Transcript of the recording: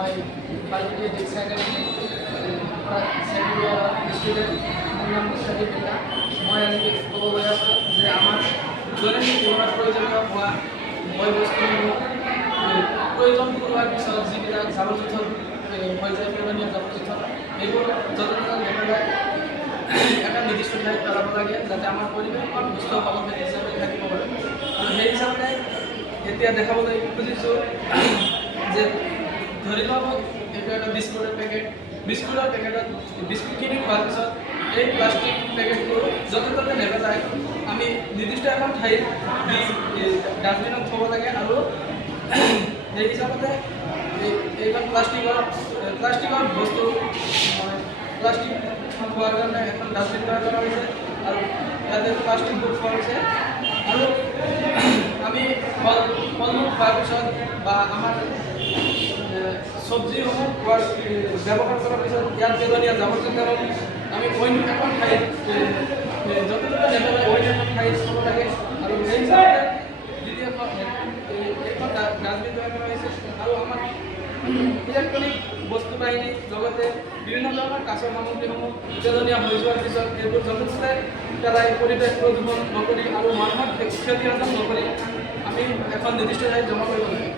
মই বাল্মিকী দীক্ষা academy second year student. মোৰ নাম মুস্তাফিজ বিল্লা। মই আজি ক'ব গৈ আছোঁ যে আমাৰ দৈনন্দিন জীৱনত প্ৰয়োজনীয় হোৱা বয় বস্তুসমূহ প্ৰয়োজন হোৱাৰ পিছত যিবিলাক জাবৰ জোঁথৰ হৈ যায়, পেলনীয়া জাবৰ জোঁথৰ, এইবোৰ য'তে ত'তে নেপেলাই এটা নিৰ্দিষ্ট ঠাইত পেলাব লাগে, যাতে আমাৰ পৰিৱেশখন সুস্থ সবল হিচাপে থাকিব পাৰে। আৰু সেই হিচাপে এতিয়া দেখাবলৈ খুজিছোঁ যে ধৰি লওক এইটো এটা বিস্কুটৰ পেকেট। বিস্কুটৰ পেকেটত বিস্কুটখিনি খোৱাৰ পিছত এই প্লাষ্টিক পেকেটবোৰ য'তে ত'তে নেপেলাই আমি নিৰ্দিষ্ট এখন ঠাইত ডাষ্টবিনত থ'ব লাগে। আৰু সেই হিচাপতে এইখন প্লাষ্টিকৰ বস্তু প্লাষ্টিক খোৱাৰ কাৰণে এখন ডাষ্টবিন তৈয়াৰ কৰা হৈছে আৰু ইয়াতে প্লাষ্টিকবোৰ থোৱা হৈছে। আৰু আমি ফল মূল খোৱাৰ পিছত বা আমাৰ চব্জিসমূহ খোৱাৰ ব্যৱহাৰ কৰাৰ পিছত ইয়াত পেলনীয়া জাবৰ জোঁথৰ আমি অন্য এখন ঠাইত য'তে ত'তে নেপেলাই অন্য এখন ঠাইত থ'ব লাগে। আৰু সেই হিচাপে যদি এখন ডাষ্টবিন তৈয়াৰ কৰা হৈছে আৰু আমাৰ ইলেক্ট্ৰনিক বস্তু বাহিনী লগতে বিভিন্ন ধৰণৰ কাঁচৰ সামগ্ৰীসমূহ পেলনীয়া হৈ যোৱাৰ পিছত এইবোৰ য'তে ত'তে পেলাই পৰিৱেশ প্ৰদূষণ নকৰি আৰু মানুহক ক্ষতিসাধন নকৰি আমি এখন নিৰ্দিষ্ট ঠাইত জমা কৰিব লাগে।